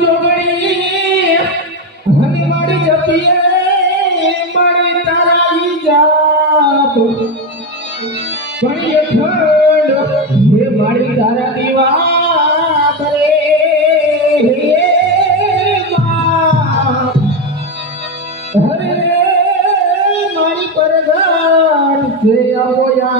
જોગણી હની મારી જતી મારી તારા ભણીએ ઠંડ હે મારી તારા દીવા રે હરે મારી પરગાટ જે આવો યા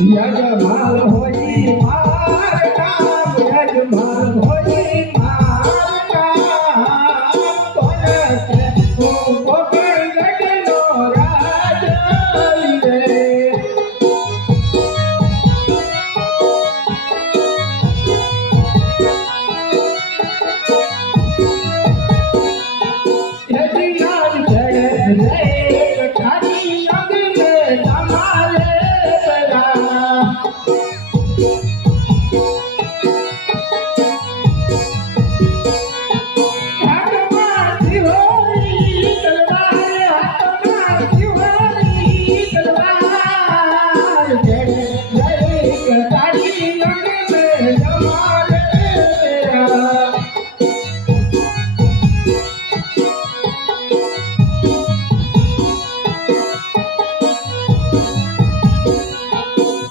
जगमान होई पार काम जगमान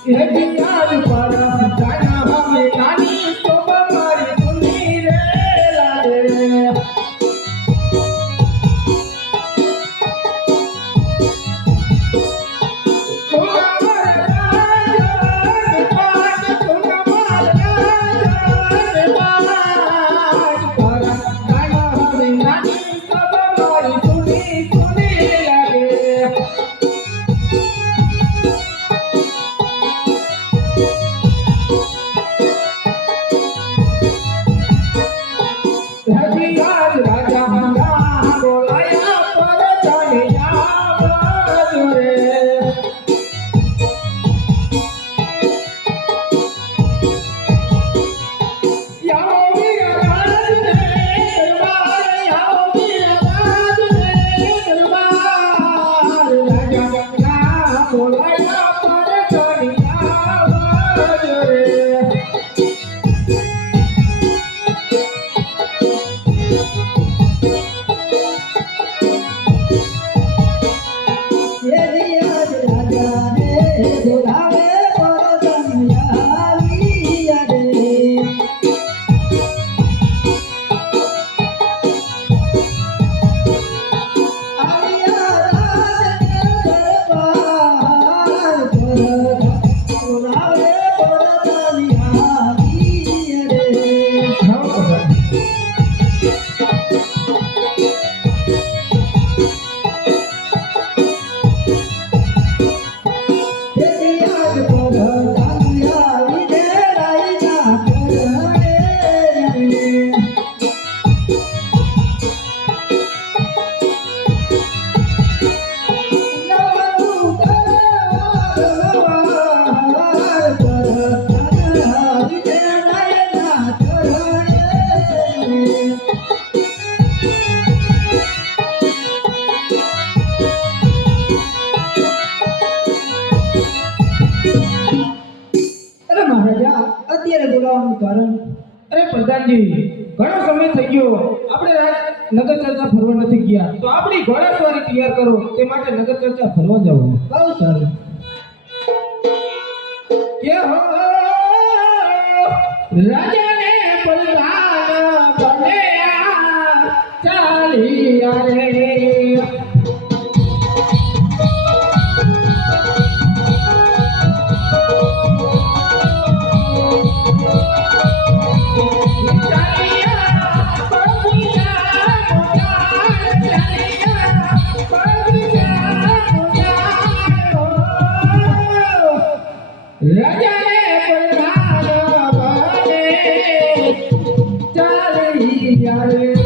செடியாடு सभी राज राजा Thank. બોલાવવાનું કારણ અરે પ્રધાનજી, ઘણો સમય થઈ ગયો. આપણે નગર ચર્ચા ફરવા નથી ગયા. તો આપણી ઘોડાસવારી તૈયાર કરો. તે માટે નગર ચર્ચા ફરવા જવું બહુ સારું. કે હો રાજાને got it.